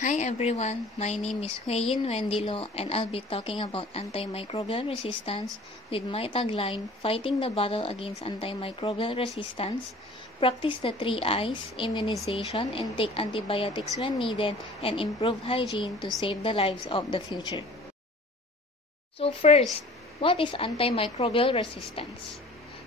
Hi everyone, my name is Huiyin Wendilo and I'll be talking about antimicrobial resistance with my tagline, Fighting the Battle Against Antimicrobial Resistance, practice the 3 I's, immunization, and take antibiotics when needed, and improve hygiene to save the lives of the future. So first, what is antimicrobial resistance?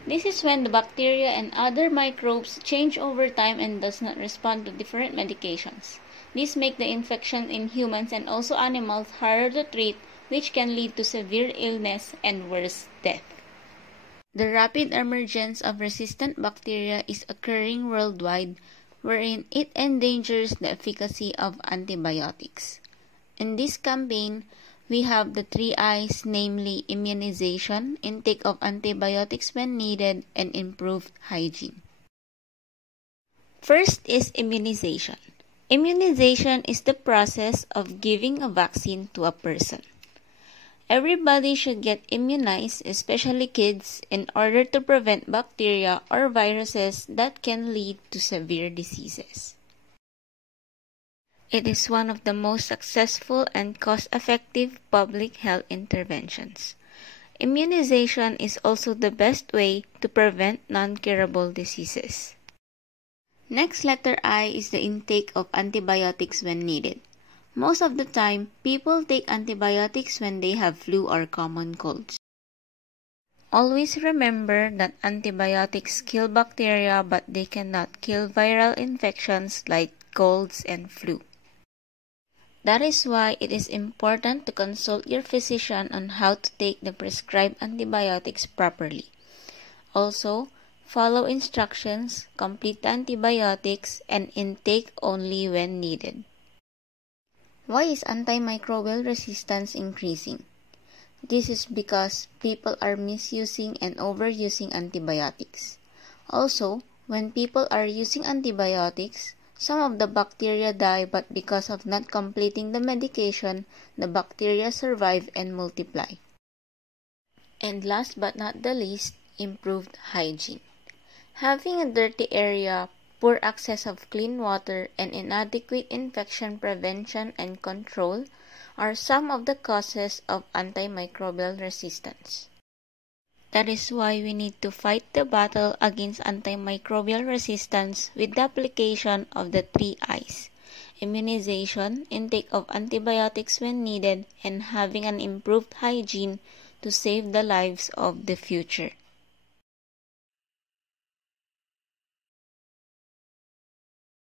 This is when the bacteria and other microbes change over time and does not respond to different medications. This makes the infection in humans and also animals harder to treat, which can lead to severe illness and worse, death. The rapid emergence of resistant bacteria is occurring worldwide, wherein it endangers the efficacy of antibiotics. In this campaign, we have the 3 I's, namely immunization, intake of antibiotics when needed, and improved hygiene. First is immunization. Immunization is the process of giving a vaccine to a person. Everybody should get immunized, especially kids, in order to prevent bacteria or viruses that can lead to severe diseases. It is one of the most successful and cost-effective public health interventions. Immunization is also the best way to prevent non-curable diseases. Next letter I is the intake of antibiotics when needed. Most of the time, people take antibiotics when they have flu or common colds. Always remember that antibiotics kill bacteria, but they cannot kill viral infections like colds and flu. That is why it is important to consult your physician on how to take the prescribed antibiotics properly. Also, follow instructions, complete the antibiotics, and intake only when needed. Why is antimicrobial resistance increasing? This is because people are misusing and overusing antibiotics. Also, when people are using antibiotics, some of the bacteria die, but because of not completing the medication, the bacteria survive and multiply. And last but not the least, improved hygiene. Having a dirty area, poor access of clean water, and inadequate infection prevention and control are some of the causes of antimicrobial resistance. That is why we need to fight the battle against antimicrobial resistance with the application of the 3 I's: immunization, intake of antibiotics when needed, and having an improved hygiene to save the lives of the future.